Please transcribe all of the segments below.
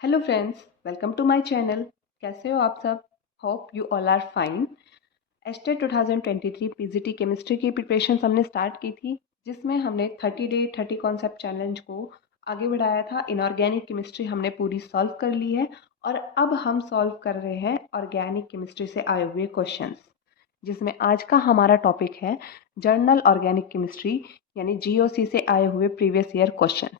Hello friends, welcome to my channel. कैसे हो आप सब? Hope you all are fine. STET 2023 PGT chemistry की प्रिपरेशन हमने स्टार्ट की थी, जिसमें हमने 30 डे 30 कॉन्सेप्ट चैलेंज को आगे बढ़ाया था। इनऑर्गेनिक केमिस्ट्री हमने पूरी सॉल्व कर ली है और अब हम सॉल्व कर रहे हैं ऑर्गेनिक केमिस्ट्री से आए हुए क्वेश्चंस, जिसमें आज का हमारा टॉपिक है जर्नल ऑर्गेनिक केमिस्ट्री यानी जीओसी से आए हुए previous year question.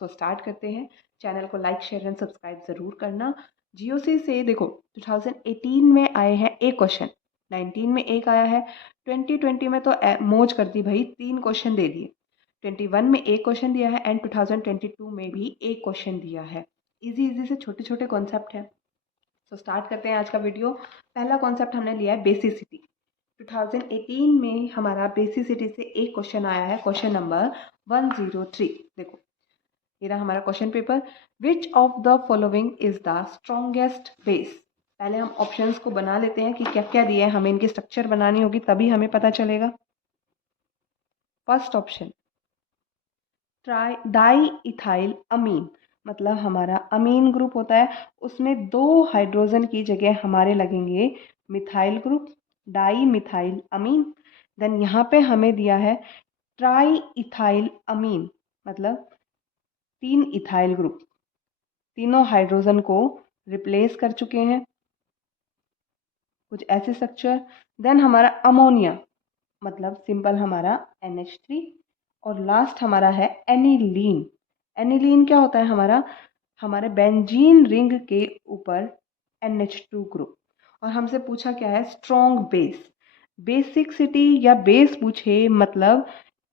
So start करते हैं। चैनल को लाइक शेयर एंड सब्सक्राइब ज़रूर करना। जीओसी से देखो 2018 में आए हैं एक क्वेश्चन, 19 में एक आया है, 2020 में तो मौज कर दी भाई, 3 क्वेश्चन दे दिए। 21 में एक क्वेश्चन दिया है एंड 2022 में भी एक क्वेश्चन दिया है। इजी इजी से छोटे छोटे कॉन्सेप्ट हैं। तो स्टार्ट करते हैं आज का वीडियो। पहला कॉन्सेप्ट हमने लिया है बेसिसिटी। 2018 में हमारा बेसिसिटी से एक क्वेश्चन आया है, क्वेश्चन नंबर 103। देखो, ये रहा हमारा question paper. Which of the following is the strongest base? पहले हम ऑप्शंस को बना लेते हैं कि क्या क्या दिया है, हमें इनकी स्ट्रक्चर बनानी होगी तभी हमें पता चलेगा। First option tri di ethyl amine, मतलब हमारा अमीन ग्रुप होता है, उसमें 2 हाइड्रोजन की जगह हमारे लगेंगे मिथाइल ग्रुप, डाई मिथाइल अमीन। देन यहाँ पे हमें दिया है ट्राई इथाइल अमीन, मतलब 3 इथाइल ग्रुप, तीनों हाइड्रोजन को रिप्लेस कर चुके हैं, कुछ ऐसे स्ट्रक्चर। देन हमारा अमोनिया, मतलब सिंपल हमारा NH3। और लास्ट हमारा है एनिलीन। एनिलीन क्या होता है? हमारे बेंजीन रिंग के ऊपर NH2 ग्रुप। और हमसे पूछा क्या है? Strong base. बेसिकसिटी या बेस पूछे मतलब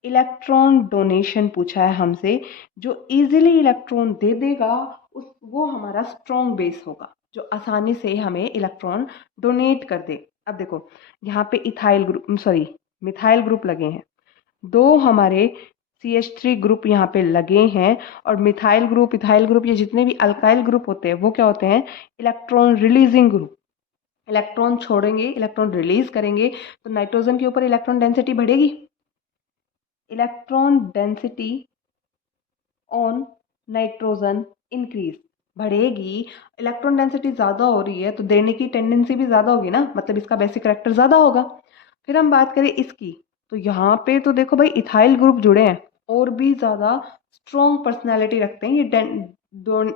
इलेक्ट्रॉन डोनेशन पूछा है हमसे। जो इजीली इलेक्ट्रॉन दे देगा वो हमारा स्ट्रॉन्ग बेस होगा, जो आसानी से हमें इलेक्ट्रॉन डोनेट कर दे। अब देखो, यहाँ पे ethyl group sorry methyl group लगे हैं, 2 हमारे CH3 ग्रुप यहाँ पे लगे हैं। और मिथाइल ग्रुप, इथाइल ग्रुप, ये जितने भी अल्काइल ग्रुप होते हैं वो क्या होते हैं? Electron releasing group. इलेक्ट्रॉन छोड़ेंगे, इलेक्ट्रॉन रिलीज करेंगे तो नाइट्रोजन के ऊपर इलेक्ट्रॉन डेंसिटी बढ़ेगी। Electron density on nitrogen increase, बढ़ेगी। इलेक्ट्रॉन डेंसिटी ज़्यादा हो रही है तो देने की टेंडेंसी भी ज़्यादा होगी ना, मतलब इसका बेसिक करैक्टर ज़्यादा होगा। फिर हम बात करें इसकी, तो यहाँ पे तो देखो भाई इथाइल ग्रुप जुड़े हैं और भी ज़्यादा स्ट्रॉन्ग पर्सनैलिटी रखते हैं ये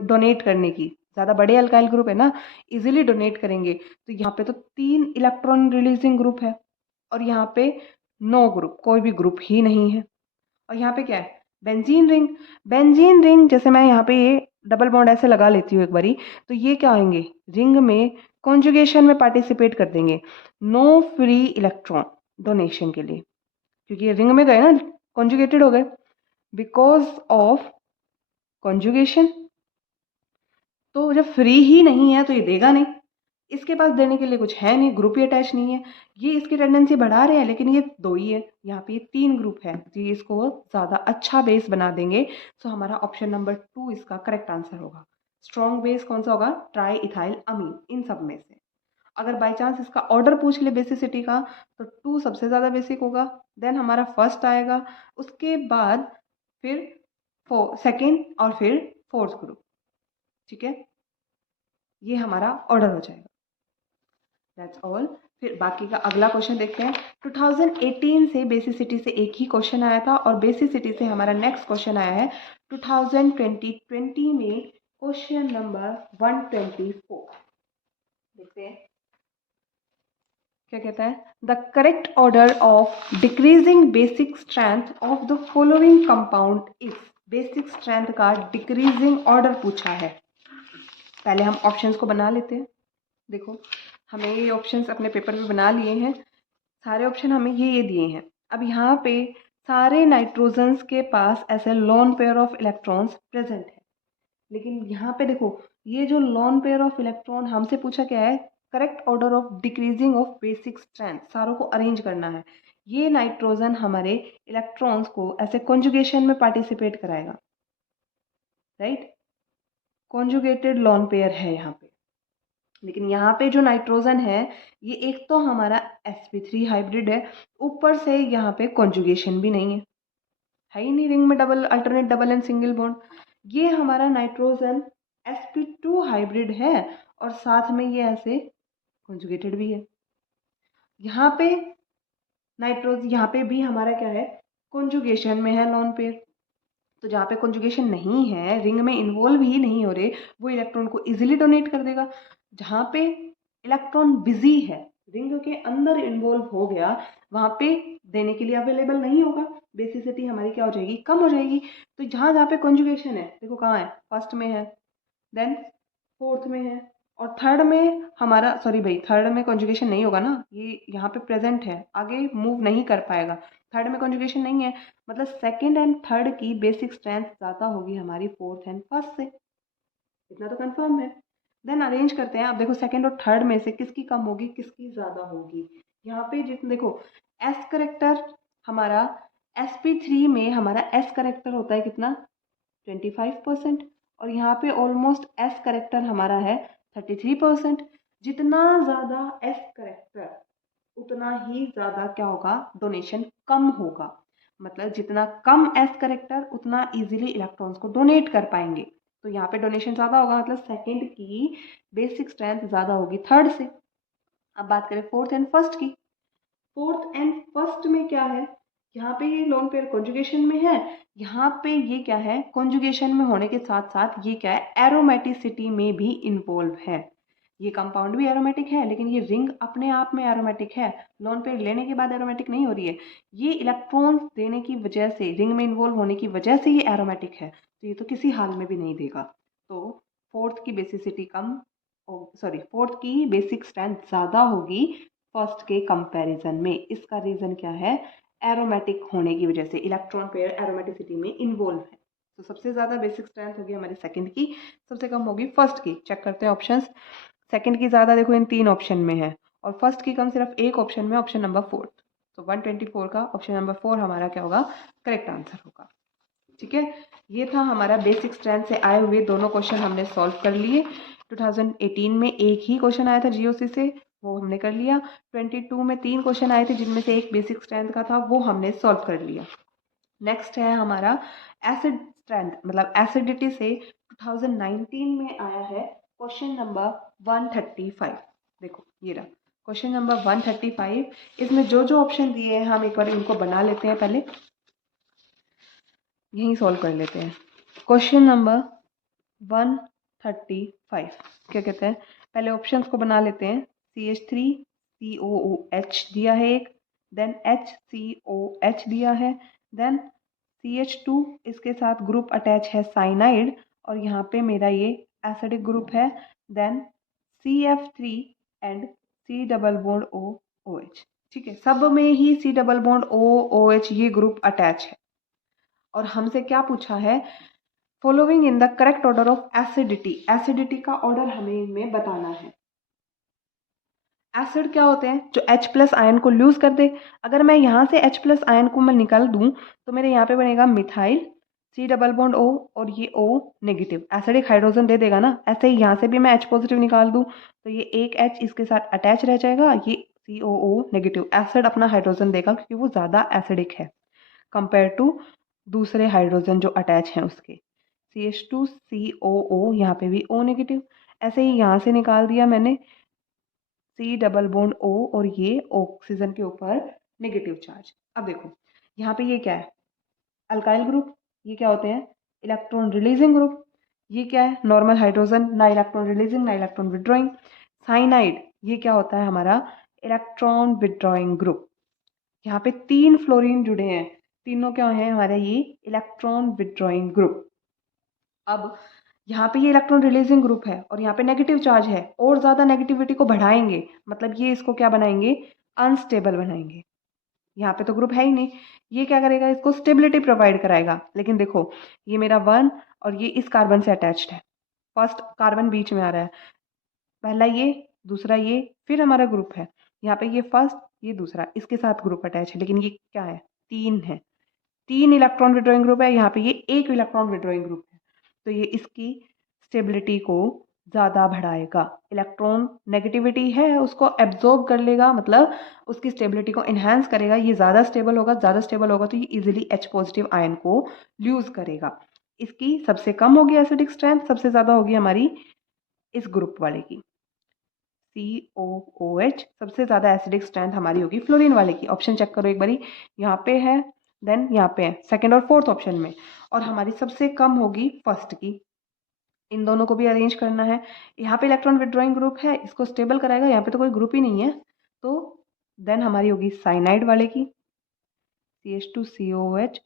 डोनेट करने की। ज़्यादा बड़े अल्काइल ग्रुप है ना, इजीली डोनेट करेंगे। तो यहाँ पे तो 3 इलेक्ट्रॉन रिलीजिंग ग्रुप है और यहाँ पे नो ग्रुप, कोई भी ग्रुप ही नहीं है। और यहाँ पे क्या है? Benzene ring. बेंजीन रिंग, जैसे मैं यहाँ पे ये डबल बॉन्ड ऐसे लगा लेती हूँ एक बारी, तो ये क्या आएंगे? रिंग में कॉन्जुगेशन में पार्टिसिपेट कर देंगे, नो फ्री इलेक्ट्रॉन डोनेशन के लिए, क्योंकि ये रिंग में गए ना, कॉन्जुगेटेड हो गए बिकॉज ऑफ कॉन्जुगेशन। तो जब फ्री ही नहीं है तो ये देगा नहीं, इसके पास देने के लिए कुछ है नहीं, ग्रुप ही अटैच नहीं है। ये इसकी टेंडेंसी बढ़ा रहे हैं लेकिन ये 2 ही है, यहाँ पे ये 3 ग्रुप है, तो ये इसको ज़्यादा अच्छा बेस बना देंगे। सो हमारा ऑप्शन नंबर 2 इसका करेक्ट आंसर होगा। स्ट्रॉन्ग बेस कौन सा होगा? ट्राई इथाइल अमीन, इन सब में से। अगर बाई चांस इसका ऑर्डर पूछ ले बेसिसिटी का, तो 2 सबसे ज़्यादा बेसिक होगा, देन हमारा फर्स्ट आएगा, उसके बाद फिर सेकेंड और फिर फोर्थ ग्रुप। ठीक है, ये हमारा ऑर्डर हो जाएगा। That's all. फिर बाकी का अगला क्वेश्चन देखते हैं। 2018 से बेसिसिटी से एक ही क्वेश्चन आया था और बेसिसिटी से हमारा नेक्स्ट क्वेश्चन आया है 2020 में, क्वेश्चन नंबर 124। देखते हैं क्या कहता है। The correct order of decreasing basic strength of the following compound is. Basic strength का डिक्रीजिंग ऑर्डर पूछा है। पहले हम ऑप्शंस को बना लेते हैं। देखो, हमें ये ऑप्शंस अपने पेपर में बना लिए हैं। सारे ऑप्शन हमें ये दिए हैं। अब यहाँ पे सारे नाइट्रोजन्स के पास ऐसे lone pair of electrons present है, लेकिन यहाँ पे देखो, ये जो लोन पेयर ऑफ इलेक्ट्रॉन हमसे पूछा क्या है? Correct order of decreasing of basic strength, सारों को अरेंज करना है। ये नाइट्रोजन हमारे इलेक्ट्रॉन्स को ऐसे कॉन्जुगेशन में पार्टिसिपेट कराएगा, राइट? कॉन्जुगेटेड लोन पेयर है यहाँ पे। लेकिन यहाँ पे जो नाइट्रोजन है, ये एक तो हमारा sp3 हाइब्रिड है, ऊपर से यहाँ पे कॉन्जुगेशन भी नहीं है ही नहीं रिंग में, double alternate double and single bond. ये हमारा नाइट्रोजन sp2 हाइब्रिड है और साथ में ये ऐसे कॉन्जुगेटेड भी है। यहाँ पे नाइट्रोज, यहाँ पे भी हमारा क्या है, कॉन्जुगेशन में है लोन पेयर। तो जहाँ पे कॉन्जुगेशन नहीं है, रिंग में इन्वॉल्व ही नहीं हो रहे, वो इलेक्ट्रॉन को इजीली डोनेट कर देगा। जहाँ पे इलेक्ट्रॉन बिजी है, रिंग के अंदर इन्वॉल्व हो गया, वहाँ पे देने के लिए अवेलेबल नहीं होगा, बेसिसिटी हमारी क्या हो जाएगी, कम हो जाएगी। तो जहाँ जहाँ पे कॉन्जुगेशन है, देखो कहाँ है, फर्स्ट में है, देन फोर्थ में है, और थर्ड में हमारा, सॉरी भाई, थर्ड में कॉन्जुगेशन नहीं होगा ना, ये यहाँ पे प्रेजेंट है, आगे मूव नहीं कर पाएगा। थर्ड में कॉन्जुगेशन नहीं है, मतलब सेकंड एंड थर्ड की बेसिक स्ट्रेंथ ज़्यादा होगी हमारी फोर्थ एंड फर्स्ट से, इतना तो कंफर्म है। देन अरेंज करते हैं। अब देखो सेकंड और थर्ड में से किसकी कम होगी, किसकी ज़्यादा होगी। यहाँ पे जितने देखो एस करेक्टर हमारा, sp3 में हमारा एस करेक्टर होता है कितना, 25%, और यहाँ पे ऑलमोस्ट एस करेक्टर हमारा है 33%। जितना ज़्यादा एस करेक्टर उतना ही ज़्यादा क्या होगा, डोनेशन कम होगा। मतलब जितना कम एस करेक्टर उतना इजीली इलेक्ट्रॉन्स को डोनेट कर पाएंगे। तो यहाँ पे डोनेशन ज़्यादा होगा, मतलब सेकंड की बेसिक स्ट्रेंथ ज़्यादा होगी थर्ड से। अब बात करें फोर्थ एंड फर्स्ट की। फोर्थ एंड फर्स्ट में क्या है, यहाँ पे ये लोन पेयर कॉन्जुगेशन में है, यहाँ पे ये क्या है, कॉन्जुगेशन में होने के साथ साथ ये क्या है, एरोमेटिसिटी में भी इन्वॉल्व है। ये कंपाउंड भी एरोमेटिक है, लेकिन ये रिंग अपने आप में एरोमेटिक है, लोन पेयर लेने के बाद एरोमेटिक नहीं हो रही है। ये इलेक्ट्रॉन्स देने की वजह से, रिंग में इन्वॉल्व होने की वजह से ये एरोमेटिक है, तो ये तो किसी हाल में भी नहीं देगा। तो फोर्थ की बेसिसिटी कम, सॉरी फोर्थ की बेसिक स्ट्रेंथ ज़्यादा होगी फर्स्ट के कंपैरिजन में। इसका रीज़न क्या है, एरोमेटिक होने की वजह से, इलेक्ट्रॉन पेयर एरोमेटिसिटी में इन्वॉल्व है। तो सबसे ज़्यादा बेसिक स्ट्रेंथ होगी हमारी सेकंड की, सबसे कम होगी फर्स्ट की। चेक करते हैं ऑप्शंस। सेकंड की ज़्यादा देखो इन 3 ऑप्शन में है, और फर्स्ट की कम सिर्फ एक ऑप्शन में, ऑप्शन नंबर 4। तो 124 का ऑप्शन नंबर 4 हमारा क्या होगा, करेक्ट आंसर होगा। ठीक है, ये था हमारा बेसिक स्ट्रेंथ से आए हुए दोनों क्वेश्चन हमने सॉल्व कर लिए। 2018 में एक ही क्वेश्चन आया था जीओसी से, वो हमने कर लिया। 22 में 3 क्वेश्चन आए थे, जिनमें से एक बेसिक स्ट्रेंथ का था, वो हमने सॉल्व कर लिया। नेक्स्ट है हमारा एसिड स्ट्रेंथ, मतलब एसिडिटी से 2019 में आया है क्वेश्चन नंबर 135। देखो ये रहा क्वेश्चन नंबर 135। इसमें जो जो ऑप्शन दिए हैं हम एक बार इनको बना लेते हैं, पहले यहीं सॉल्व कर लेते हैं। क्वेश्चन नंबर 135 क्या कहते हैं, पहले ऑप्शंस को बना लेते हैं। CH3 COOH दिया है एक, देन HCOH दिया है, देन CH2 इसके साथ ग्रुप अटैच है साइनाइड, और यहाँ पे मेरा ये एसिडिक ग्रुप है, then CF3 and C double bond OOH। ठीक है, सब में ही C डबल बॉन्ड OOH ये ग्रुप अटैच है। और हमसे क्या पूछा है, following in the correct order of acidity, acidity का ऑर्डर हमें इनमें बताना है। एसिड क्या होते हैं, जो H प्लस आयन को लूज कर दे। अगर मैं यहाँ से H प्लस आयन को मैं निकाल दूँ तो मेरे यहाँ पे बनेगा methyl C double bond O, और ये O नेगेटिव एसिडिक हाइड्रोजन दे देगा ना। ऐसे ही यहाँ से भी मैं H पॉजिटिव निकाल दूँ तो ये एक H इसके साथ अटैच रह जाएगा, ये COO नेगेटिव, एसिड अपना हाइड्रोजन देगा क्योंकि वो ज़्यादा एसिडिक है कंपेयर टू दूसरे हाइड्रोजन जो अटैच हैं उसके। CH2COO, यहाँ पे भी O नेगेटिव। ऐसे ही यहाँ से निकाल दिया मैंने C डबल बॉन्ड O, और ये ऑक्सीजन के ऊपर नेगेटिव चार्ज। अब देखो यहाँ पे ये क्या है, अल्काइल ग्रुप। ये क्या होते हैं, इलेक्ट्रॉन रिलीजिंग ग्रुप। ये क्या है, नॉर्मल हाइड्रोजन, ना इलेक्ट्रॉन रिलीजिंग ना इलेक्ट्रॉन विड्रॉइंग। साइनाइड ये क्या होता है हमारा, इलेक्ट्रॉन विड्रॉइंग ग्रुप। यहाँ पे 3 फ्लोरीन जुड़े हैं, तीनों क्या है हमारे, ये इलेक्ट्रॉन विड्रॉइंग ग्रुप। अब यहाँ पे ये इलेक्ट्रॉन रिलीजिंग ग्रुप है और यहाँ पे नेगेटिव चार्ज है, और ज़्यादा नेगेटिविटी को बढ़ाएंगे, मतलब ये इसको क्या बनाएंगे, अनस्टेबल बनाएंगे। यहाँ पे तो ग्रुप है ही नहीं, ये क्या करेगा, इसको स्टेबिलिटी प्रोवाइड कराएगा। लेकिन देखो ये मेरा 1 और ये इस कार्बन से अटैच्ड है, फर्स्ट कार्बन बीच में आ रहा है, पहला ये, दूसरा ये, फिर हमारा ग्रुप है। यहाँ पे ये फर्स्ट, ये दूसरा, इसके साथ ग्रुप अटैच है, लेकिन ये क्या है, 3 है, 3 इलेक्ट्रॉन विड्रॉइंग ग्रुप है। यहाँ पे ये 1 इलेक्ट्रॉन विड्रॉइंग ग्रुप है, तो ये इसकी स्टेबिलिटी को ज़्यादा बढ़ाएगा। इलेक्ट्रॉन नेगेटिविटी है उसको एब्जॉर्ब कर लेगा, मतलब उसकी स्टेबिलिटी को इन्हांस करेगा। ये ज़्यादा स्टेबल होगा, ज़्यादा स्टेबल होगा तो ये इजीली H पॉजिटिव आयन को लूज करेगा। इसकी सबसे कम होगी एसिडिक स्ट्रेंथ, सबसे ज़्यादा होगी हमारी इस ग्रुप वाले की COOH, सबसे ज़्यादा एसिडिक स्ट्रेंथ हमारी होगी फ्लोरीन वाले की। ऑप्शन चेक करो एक बारी, यहाँ पे है, देन यहाँ पे है, सेकंड और फोर्थ ऑप्शन में, और हमारी सबसे कम होगी फर्स्ट की। इन दोनों को भी अरेंज करना है। यहाँ पे इलेक्ट्रॉन विड्रॉइंग ग्रुप है, इसको स्टेबल कराएगा, यहाँ पे तो कोई ग्रुप ही नहीं है, तो देन हमारी होगी साइनाइड वाले की CH2COOH,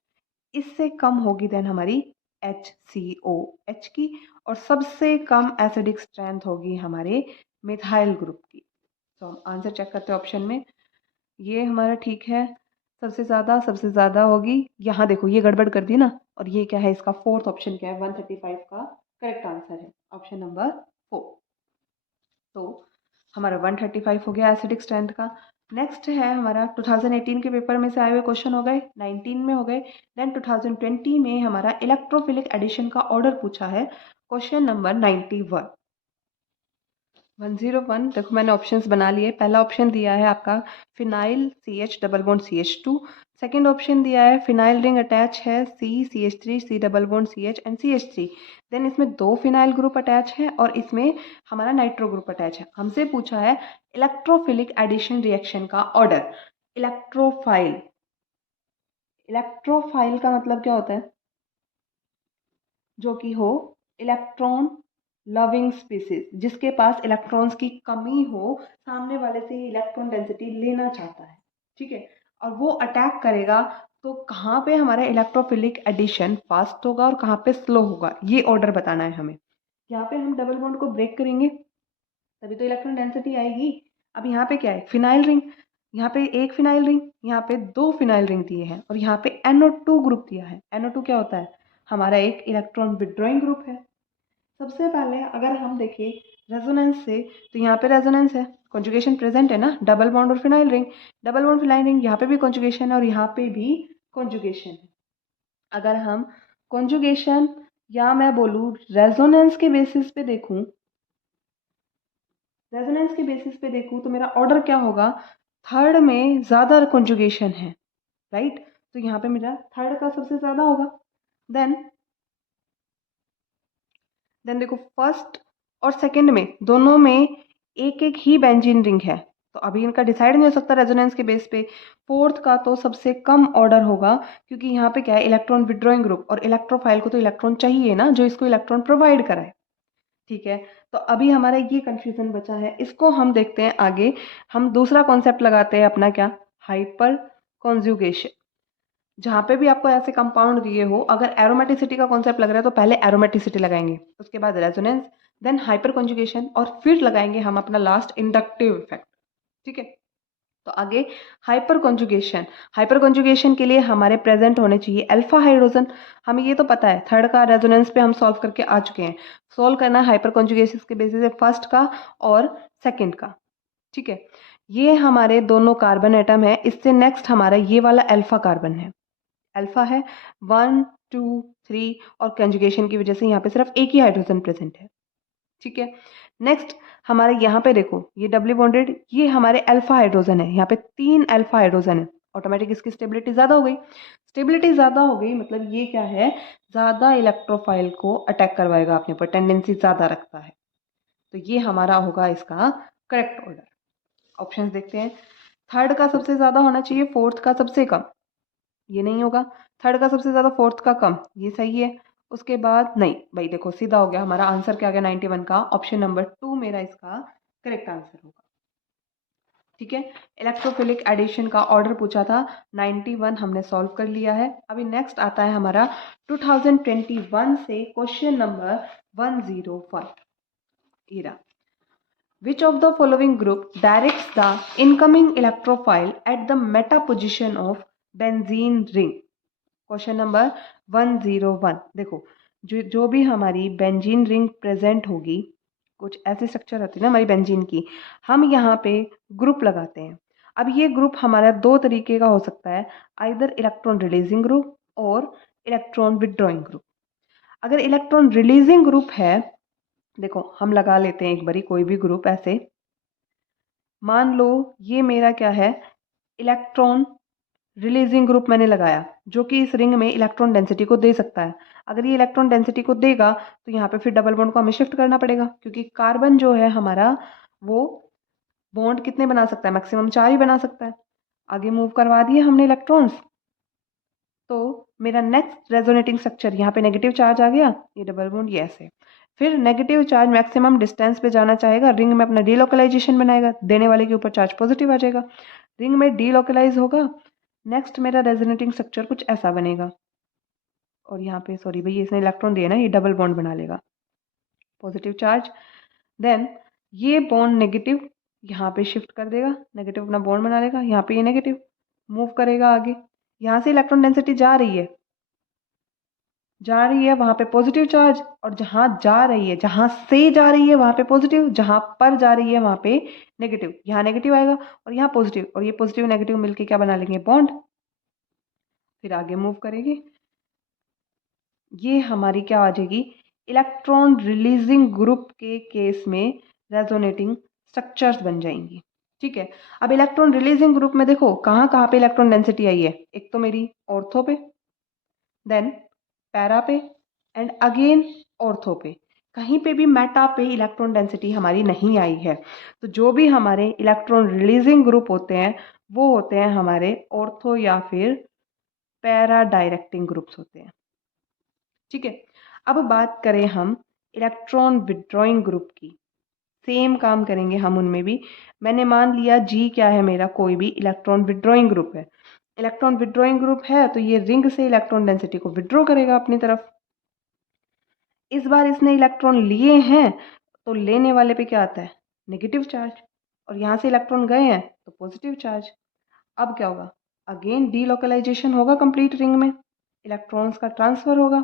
इससे कम होगी देन हमारी HCOH की, और सबसे कम एसिडिक स्ट्रेंथ होगी हमारे मिथाइल ग्रुप की। तो हम आंसर चेक करते हैं ऑप्शन में, ये हमारा ठीक है, सबसे ज़्यादा होगी, यहाँ देखो ये गड़बड़ कर दी ना, और ये क्या है, इसका फोर्थ ऑप्शन क्या है, 135 का करेक्ट आंसर है ऑप्शन नंबर 4। तो हमारा 135 हो गया एसिडिक स्ट्रेंथ का। नेक्स्ट है हमारा 2018 के पेपर में से आए हुए क्वेश्चन हो गए, 19 में हो गए, देन 2020 में हमारा इलेक्ट्रोफिलिक एडिशन का ऑर्डर पूछा है, क्वेश्चन नंबर 91। 101, देखो मैंने ऑप्शंस बना लिए। पहला ऑप्शन दिया है आपका phenyl CH double bond CH2, second option दिया है फिनाइल रिंग अटैच है CH3 C double bond CH and CH3, then इसमें 2 फिनाइल ग्रुप अटैच है और इसमें हमारा नाइट्रो ग्रुप अटैच है। हमसे पूछा है इलेक्ट्रोफिलिक एडिशन रिएक्शन का ऑर्डर। इलेक्ट्रोफाइल, इलेक्ट्रोफाइल का मतलब क्या होता है, जो कि हो इलेक्ट्रॉन लविंग स्पीसीज, जिसके पास इलेक्ट्रॉन्स की कमी हो, सामने वाले से इलेक्ट्रॉन डेंसिटी लेना चाहता है, ठीक है, और वो अटैक करेगा, तो कहाँ पे हमारा इलेक्ट्रोफिलिक एडिशन फास्ट होगा और कहाँ पे स्लो होगा, ये ऑर्डर बताना है हमें। यहाँ पे हम डबल बॉन्ड को ब्रेक करेंगे तभी तो इलेक्ट्रॉन डेंसिटी आएगी। अब यहाँ पे क्या है, फिनाइल रिंग, यहाँ पे एक फिनाइल रिंग, यहाँ पे 2 फिनाइल रिंग दिए हैं, और यहाँ पे NO2 ग्रुप दिया है। NO2 क्या होता है, हमारा एक इलेक्ट्रॉन विड्रॉइंग ग्रुप है। सबसे पहले अगर हम देखें रेजोनेंस से, तो यहाँ पे रेजोनेंस है, कॉन्जुगेशन प्रेजेंट है ना, डबल बॉन्ड और phenyl ring, double bond phenyl ring, यहाँ पे भी कॉन्जुगेशन है और यहाँ पे भी कॉन्जुगेशन है। अगर हम कॉन्जुगेशन या मैं बोलूँ रेजोनेंस के बेसिस पे देखूँ, रेजोनेंस के बेसिस पे देखूँ तो मेरा ऑर्डर क्या होगा, थर्ड में ज़्यादा कॉन्जुगेशन है, राइट, तो यहाँ पे मेरा थर्ड का सबसे ज़्यादा होगा। देन देखो फर्स्ट और सेकंड में दोनों में एक एक ही बेंजीन रिंग है, तो अभी इनका डिसाइड नहीं हो सकता रेजोनेंस के बेस पे। फोर्थ का तो सबसे कम ऑर्डर होगा, क्योंकि यहाँ पे क्या है, इलेक्ट्रॉन विड्रॉइंग ग्रुप, और इलेक्ट्रोफाइल को तो इलेक्ट्रॉन चाहिए ना, जो इसको इलेक्ट्रॉन प्रोवाइड कराए, ठीक है। तो अभी हमारा ये कंफ्यूजन बचा है, इसको हम देखते हैं आगे। हम दूसरा कॉन्सेप्ट लगाते हैं अपना, क्या, हाइपर कॉन्जुगेशन। जहाँ पे भी आपको ऐसे कंपाउंड दिए हो, अगर एरोमेटिसिटी का कॉन्सेप्ट लग रहा है तो पहले एरोमेटिसिटी लगाएंगे, उसके बाद रेजोनेंस, देन हाइपर कॉन्जुगेशन, और फिर लगाएंगे हम अपना लास्ट इंडक्टिव इफेक्ट, ठीक है। तो आगे हाइपर कॉन्जुगेशन, हाइपर कॉन्जुगेशन के लिए हमारे प्रेजेंट होने चाहिए अल्फा हाइड्रोजन। हमें ये तो पता है, थर्ड का रेजोनेंस पे हम सॉल्व करके आ चुके हैं। सॉल्व करना है हाइपर कॉन्जुगेशन के बेसिस पे फर्स्ट का और सेकंड का, ठीक है। ये हमारे दोनों कार्बन एटम है, इससे नेक्स्ट हमारा ये वाला अल्फा कार्बन है, अल्फा है 1 2 3, और कंजुगेशन की वजह से यहाँ पे सिर्फ एक ही हाइड्रोजन प्रेजेंट है, ठीक है। नेक्स्ट हमारे यहाँ पे देखो, ये डबली बॉन्डेड, ये हमारे अल्फा हाइड्रोजन है, यहाँ पे 3 अल्फा हाइड्रोजन है, ऑटोमेटिक इसकी स्टेबिलिटी ज़्यादा हो गई। स्टेबिलिटी ज़्यादा हो गई मतलब ये क्या है, ज़्यादा इलेक्ट्रोफाइल को अटैक करवाएगा अपने ऊपर, टेंडेंसी ज़्यादा रखता है, तो ये हमारा होगा इसका करेक्ट ऑर्डर। ऑप्शंस देखते हैं, थर्ड का सबसे ज़्यादा होना चाहिए, फोर्थ का सबसे कम, ये नहीं होगा। थर्ड का सबसे ज़्यादा, फोर्थ का कम, ये सही है। उसके बाद नहीं भाई, देखो सीधा हो गया, हमारा आंसर क्या आ गया 91 का, ऑप्शन नंबर 2 मेरा इसका करेक्ट आंसर होगा, ठीक है। इलेक्ट्रोफिलिक एडिशन का ऑर्डर पूछा था, 91 हमने सॉल्व कर लिया है। अभी नेक्स्ट आता है हमारा 2021 से क्वेश्चन नंबर 101। ईरा, which of the following group directs the incoming electrophile at the meta position of benzene ring? Question number 101, देखो जो भी हमारी बेंजीन रिंग प्रेजेंट होगी, कुछ ऐसी स्ट्रक्चर होती है ना हमारी बेंजीन की, हम यहाँ पे ग्रुप लगाते हैं। अब ये ग्रुप हमारा दो तरीके का हो सकता है, आइदर इलेक्ट्रॉन रिलीजिंग ग्रुप और इलेक्ट्रॉन विड्रॉइंग ग्रुप। अगर इलेक्ट्रॉन रिलीजिंग ग्रुप है, देखो हम लगा लेते हैं एक बारी कोई भी ग्रुप ऐसे, मान लो ये मेरा क्या है, इलेक्ट्रॉन रिलीजिंग ग्रुप मैंने लगाया, जो कि इस रिंग में इलेक्ट्रॉन डेंसिटी को दे सकता है। अगर ये इलेक्ट्रॉन डेंसिटी को देगा तो यहाँ पे फिर डबल बॉन्ड को हमें शिफ्ट करना पड़ेगा, क्योंकि कार्बन जो है हमारा वो बॉन्ड कितने बना सकता है, मैक्सिमम 4 ही बना सकता है। आगे मूव करवा दिए हमने इलेक्ट्रॉन्स। तो मेरा नेक्स्ट रेजोनेटिंग स्ट्रक्चर, यहाँ पे नेगेटिव चार्ज आ गया, ये डबल बॉन्ड ये ऐसे। फिर नेगेटिव चार्ज मैक्सिमम डिस्टेंस पे जाना चाहेगा, रिंग में अपना डीलोकलाइजेशन बनाएगा, देने वाले के ऊपर चार्ज पॉजिटिव आ जाएगा, रिंग में डीलोकलाइज होगा। नेक्स्ट मेरा रेजोनेटिंग स्ट्रक्चर कुछ ऐसा बनेगा, और यहाँ पे सॉरी भैया इसने इलेक्ट्रॉन दिया ना, ये डबल बॉन्ड बना लेगा, पॉजिटिव चार्ज। देन ये बॉन्ड नेगेटिव यहाँ पे शिफ्ट कर देगा, नेगेटिव अपना बॉन्ड बना लेगा, यहाँ पे ये नेगेटिव मूव करेगा आगे। यहाँ से इलेक्ट्रॉन डेंसिटी जा रही है वहां पे पॉजिटिव चार्ज, और जहां जा रही है, जहां से जा रही है वहां पे पॉजिटिव, जहां पर जा रही है वहां पे नेगेटिव। यहाँ नेगेटिव आएगा और यहाँ पॉजिटिव, और ये पॉजिटिव नेगेटिव मिलके क्या बना लेंगे, बॉन्ड। फिर आगे मूव करेंगे, ये हमारी क्या आ जाएगी, इलेक्ट्रॉन रिलीजिंग ग्रुप के केस में रेजोनेटिंग स्ट्रक्चर्स बन जाएंगी। ठीक है, अब इलेक्ट्रॉन रिलीजिंग ग्रुप में देखो कहाँ कहाँ पे इलेक्ट्रॉन डेंसिटी आई है, एक तो मेरी ऑर्थो पे, देन पैरा पे, एंड अगेन ऑर्थो पे। कहीं पे भी मेटा पे इलेक्ट्रॉन डेंसिटी हमारी नहीं आई है। तो जो भी हमारे इलेक्ट्रॉन रिलीजिंग ग्रुप होते हैं वो होते हैं हमारे ऑर्थो या फिर पैरा डायरेक्टिंग ग्रुप्स होते हैं। ठीक है, अब बात करें हम इलेक्ट्रॉन विड्रॉइंग ग्रुप की, सेम काम करेंगे हम उनमें भी। मैंने मान लिया जी क्या है मेरा, कोई भी इलेक्ट्रॉन विड्रॉइंग ग्रुप है। इलेक्ट्रॉन विड्रॉइंग ग्रुप है तो ये रिंग से इलेक्ट्रॉन डेंसिटी को विड्रॉ करेगा अपनी तरफ। इस बार इसने इलेक्ट्रॉन लिए हैं तो लेने वाले पे क्या आता है, नेगेटिव चार्ज, और यहाँ से इलेक्ट्रॉन गए हैं तो पॉजिटिव चार्ज। अब क्या होगा, अगेन डीलोकलाइजेशन होगा कंप्लीट रिंग में, इलेक्ट्रॉन्स का ट्रांसफर होगा।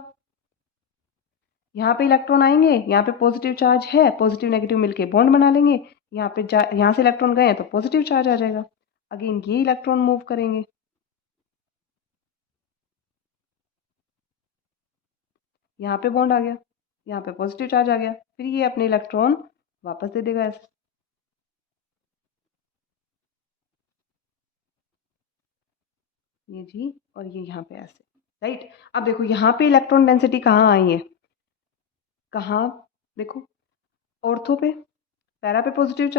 यहाँ पे इलेक्ट्रॉन आएंगे, यहाँ पे पॉजिटिव चार्ज है, पॉजिटिव नेगेटिव मिलके बॉन्ड बना लेंगे, यहाँ पे यहाँ से इलेक्ट्रॉन गए हैं तो पॉजिटिव चार्ज आ जाएगा। अगेन ये इलेक्ट्रॉन मूव करेंगे, यहाँ पे बॉन्ड आ गया, यहाँ पे पॉजिटिव चार्ज आ गया, फिर ये अपने इलेक्ट्रॉन वापस दे देगा ऐसे। ये जी, और ये यहाँ पे ऐसे, राइट। अब देखो यहाँ पे इलेक्ट्रॉन डेंसिटी कहाँ आई है, कहाँ, देखो ऑर्थो पे, पैरा पे पॉजिटिव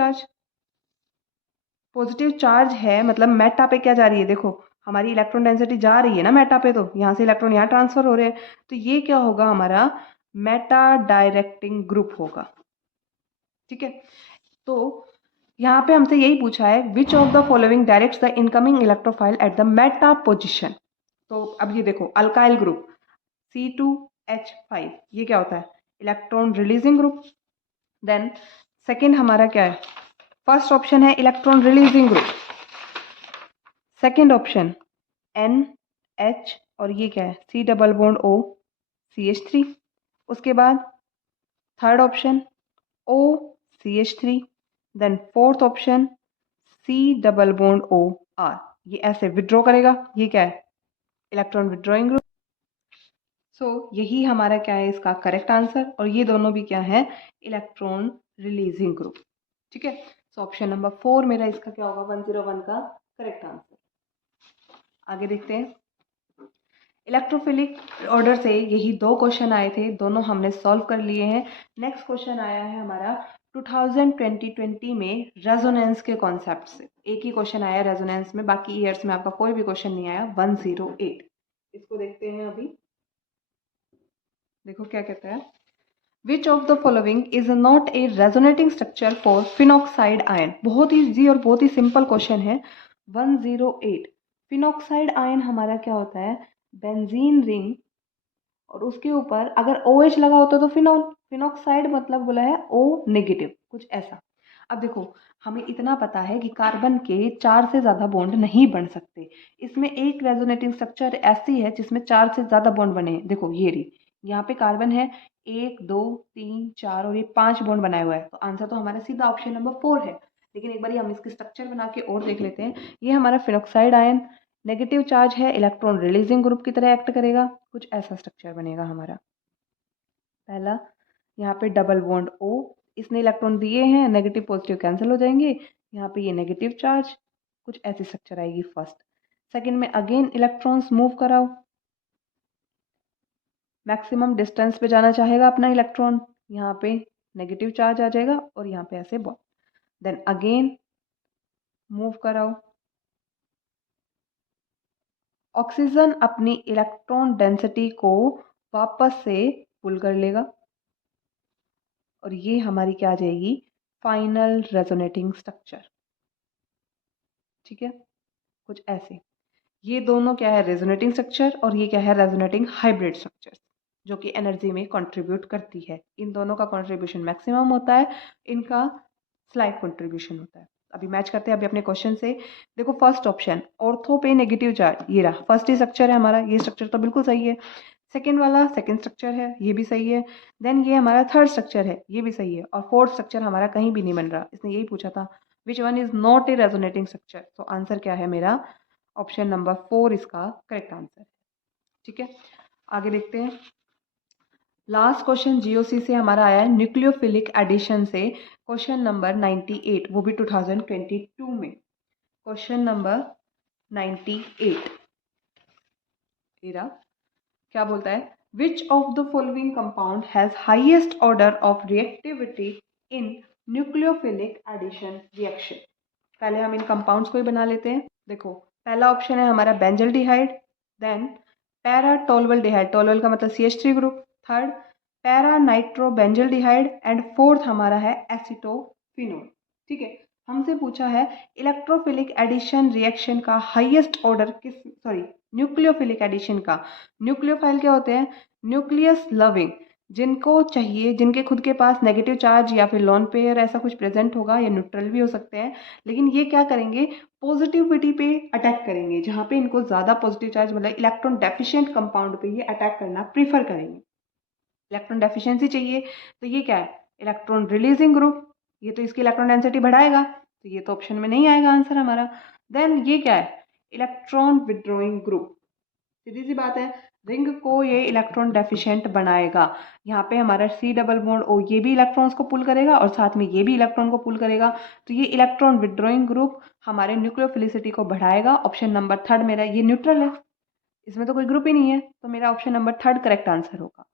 चार्ज है, मतलब मेटा पे क्या जा रही है, देखो हमारी इलेक्ट्रॉन डेंसिटी जा रही है ना मेटा पे, तो यहाँ से इलेक्ट्रॉन यहाँ ट्रांसफर हो रहे हैं, तो ये क्या होगा, हमारा मेटा डायरेक्टिंग ग्रुप होगा। ठीक है, तो यहाँ पे हमसे यही पूछा है, which of the following directs the incoming electrophile at the Meta position. तो अब ये देखो अल्काइल ग्रुप C2H5, ये क्या होता है, electron releasing group. Then second हमारा क्या है, फर्स्ट ऑप्शन है electron releasing group, second option NH, और ये क्या है, C double bond O CH3। उसके बाद third option OCH3, then fourth option C double bond OR, ये ऐसे विड्रॉ करेगा, ये क्या है, इलेक्ट्रॉन विड्रॉइंग ग्रुप। सो यही हमारा क्या है, इसका करेक्ट आंसर, और ये दोनों भी क्या है, इलेक्ट्रॉन रिलीजिंग ग्रुप। ठीक है, सो ऑप्शन नंबर 4 मेरा इसका क्या होगा, 101 का करेक्ट आंसर। आगे देखते हैं, इलेक्ट्रोफिलिक ऑर्डर से यही दो क्वेश्चन आए थे, दोनों हमने सॉल्व कर लिए हैं। नेक्स्ट क्वेश्चन आया है हमारा 2020 में रेजोनेंस के कॉन्सेप्ट से, एक ही क्वेश्चन आया रेजोनेंस में, बाकी ईयर्स में आपका कोई भी क्वेश्चन नहीं आया। 108, इसको देखते हैं अभी। देखो क्या कहता है, which of the following is not a resonating structure for phenoxide ion. बहुत ही इजी और बहुत ही सिंपल क्वेश्चन है। 108, फिनॉक्साइड आयन हमारा क्या होता है, बेंजीन रिंग, और उसके ऊपर अगर OH लगा होता तो फिनॉल, फिनॉक्साइड मतलब बोला है O नेगेटिव, कुछ ऐसा। अब देखो हमें इतना पता है कि कार्बन के 4 से ज़्यादा बॉन्ड नहीं बन सकते। इसमें एक रेजोनेटिंग स्ट्रक्चर ऐसी है जिसमें 4 से ज़्यादा बॉन्ड बने हैं। देखो ये रही, यहाँ पे कार्बन है 1 2 3 4 और ये 5 बॉन्ड बनाए हुआ है, तो आंसर तो हमारा सीधा ऑप्शन नंबर 4 है। लेकिन एक बार हम इसकी स्ट्रक्चर बना के और देख लेते हैं। ये हमारा फिनॉक्साइड आयन नेगेटिव चार्ज है, इलेक्ट्रॉन रिलीजिंग ग्रुप की तरह एक्ट करेगा, कुछ ऐसा स्ट्रक्चर बनेगा हमारा। पहला यहाँ पे डबल बॉन्ड O, इसने इलेक्ट्रॉन दिए हैं, नेगेटिव पॉजिटिव कैंसिल हो जाएंगे, यहाँ पे ये नेगेटिव चार्ज, कुछ ऐसी स्ट्रक्चर आएगी फर्स्ट। सेकंड में अगेन इलेक्ट्रॉन्स मूव कराओ, मैक्सिमम डिस्टेंस पे जाना चाहेगा अपना इलेक्ट्रॉन, यहाँ पे नेगेटिव चार्ज आ जाएगा और यहाँ पे ऐसे बॉन्ड, देन अगेन मूव कराओ। ऑक्सीजन अपनी इलेक्ट्रॉन डेंसिटी को वापस से पुल कर लेगा और ये हमारी क्या आ जाएगी, फाइनल रेजोनेटिंग स्ट्रक्चर। ठीक है, कुछ ऐसे। ये दोनों क्या है, रेजोनेटिंग स्ट्रक्चर, और ये क्या है, रेजोनेटिंग हाइब्रिड स्ट्रक्चर, जो कि एनर्जी में कंट्रीब्यूट करती है। इन दोनों का कंट्रीब्यूशन मैक्सिमम होता है, इनका स्लाइट कंट्रीब्यूशन होता है। अभी मैच करते हैं अभी अपने क्वेश्चन से। देखो फर्स्ट ऑप्शन ऑर्थो पे नेगेटिव चार्ज, ये रहा फर्स्ट ही स्ट्रक्चर है हमारा, ये स्ट्रक्चर तो बिल्कुल सही है। सेकेंड वाला सेकेंड स्ट्रक्चर है, ये भी सही है। देन ये हमारा थर्ड स्ट्रक्चर है, ये भी सही है। और फोर्थ स्ट्रक्चर हमारा कहीं भी नहीं बन रहा, इसने यही पूछा था which one is not a resonating structure. तो आंसर क्या है मेरा, ऑप्शन नंबर 4 इसका करेक्ट आंसर है। ठीक है, आगे देखते हैं। लास्ट क्वेश्चन जीओसी से हमारा आया है न्यूक्लियोफिलिक एडिशन से, क्वेश्चन नंबर 98, वो भी 2022 में। क्वेश्चन नंबर 98 तेरा क्या बोलता है, which of the following compound has highest order of reactivity in nucleophilic addition reaction. पहले हम इन कंपाउंड्स को ही बना लेते हैं। देखो पहला ऑप्शन है हमारा बेंजल्डिहाइड, देन पैरा टोल्वल्डिहाइड, टोल्वल का मतलब CH3 group, third para nitro benzaldehyde, and fourth हमारा है एसिटोफिनोल। ठीक है, हमसे पूछा है इलेक्ट्रोफिलिक एडिशन रिएक्शन का हाईएस्ट ऑर्डर किस, सॉरी न्यूक्लियोफिलिक एडिशन का, न्यूक्लियोफाइल क्या होते हैं, न्यूक्लियस लविंग, जिनको चाहिए, जिनके खुद के पास नेगेटिव चार्ज या फिर लोन पेयर ऐसा कुछ प्रेजेंट होगा, या न्यूट्रल भी हो सकते हैं, लेकिन ये क्या करेंगे, पॉजिटिविटी पे अटैक करेंगे, जहाँ पे इनको ज़्यादा पॉजिटिव चार्ज मतलब इलेक्ट्रॉन डेफिशिएंट कंपाउंड पे ये अटैक करना प्रीफर करेंगे। इलेक्ट्रॉन डेफिशिएंसी चाहिए तो ये क्या है, इलेक्ट्रॉन रिलीजिंग ग्रुप, ये तो इसकी इलेक्ट्रॉन डेंसिटी बढ़ाएगा, तो ये तो ऑप्शन में नहीं आएगा आंसर हमारा। देन ये क्या है, इलेक्ट्रॉन विड्रॉइंग ग्रुप, सीधी सी बात है, रिंग को ये इलेक्ट्रॉन डेफिशिएंट बनाएगा। यहाँ पे हमारा C डबल बॉन्ड O ये भी इलेक्ट्रॉन्स को पुल करेगा और साथ में ये भी इलेक्ट्रॉन को पुल करेगा, तो ये इलेक्ट्रॉन विड्रॉइंग ग्रुप हमारे न्यूक्लियोफिलिसिटी को बढ़ाएगा। ऑप्शन नंबर थर्ड मेरा, ये न्यूट्रल है, इसमें तो कोई ग्रुप ही नहीं है, तो मेरा option number third correct answer होगा।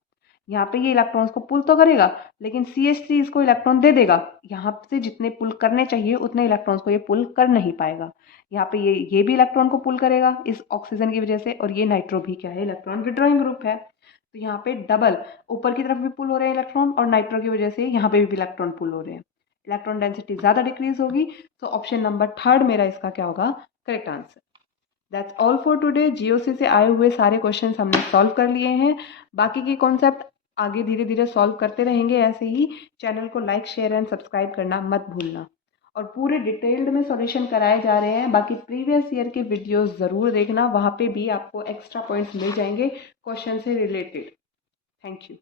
यहाँ पे ये इलेक्ट्रॉन्स को पुल तो करेगा, लेकिन CH3 इसको इलेक्ट्रॉन दे देगा, यहाँ से जितने पुल करने चाहिए उतने इलेक्ट्रॉन्स को ये पुल कर नहीं पाएगा। यहाँ पे ये भी इलेक्ट्रॉन को पुल करेगा इस ऑक्सीजन की वजह से, और ये नाइट्रो भी क्या है, इलेक्ट्रॉन विड्रॉइंग ग्रुप है, तो यहाँ पे डबल ऊपर की तरफ भी पुल हो रहे हैं इलेक्ट्रॉन, और नाइट्रो की वजह से यहाँ पे भी इलेक्ट्रॉन पुल हो रहे हैं, इलेक्ट्रॉन डेंसिटी ज़्यादा डिक्रीज होगी। तो ऑप्शन नंबर थर्ड मेरा इसका क्या होगा, correct answer. That's all for today. GOC से आए हुए सारे क्वेश्चंस हमने सॉल्व कर लिए हैं, बाकी के कॉन्सेप्ट आगे धीरे धीरे सॉल्व करते रहेंगे ऐसे ही। चैनल को लाइक शेयर एंड सब्सक्राइब करना मत भूलना, और पूरे डिटेल्ड में सॉल्यूशन कराए जा रहे हैं। बाकी प्रीवियस ईयर के वीडियोस ज़रूर देखना, वहाँ पे भी आपको एक्स्ट्रा पॉइंट्स मिल जाएंगे क्वेश्चन से रिलेटेड। Thank you.